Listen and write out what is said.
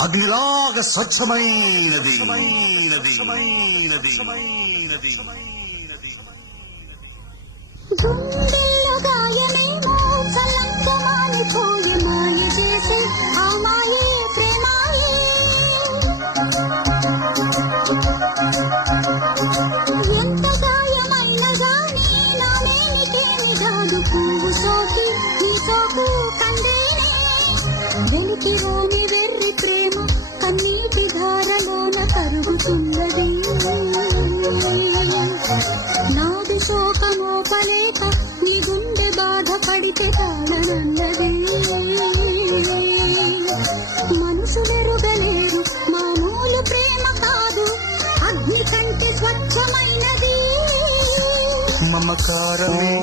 అగ్నిలాగా స్వచ్ఛమైనది. స్వచ్ఛమైనది. స్వచ్ఛమైనది. ధారలోన కరుగుతున్నది నాది శోకమోపలేక నీ గుండె బాధపడితే మనసు మెరుగలేరు మామూలు ప్రేమ కాదు అగ్ని కంటే స్వచ్ఛమైనది. మమకారమే.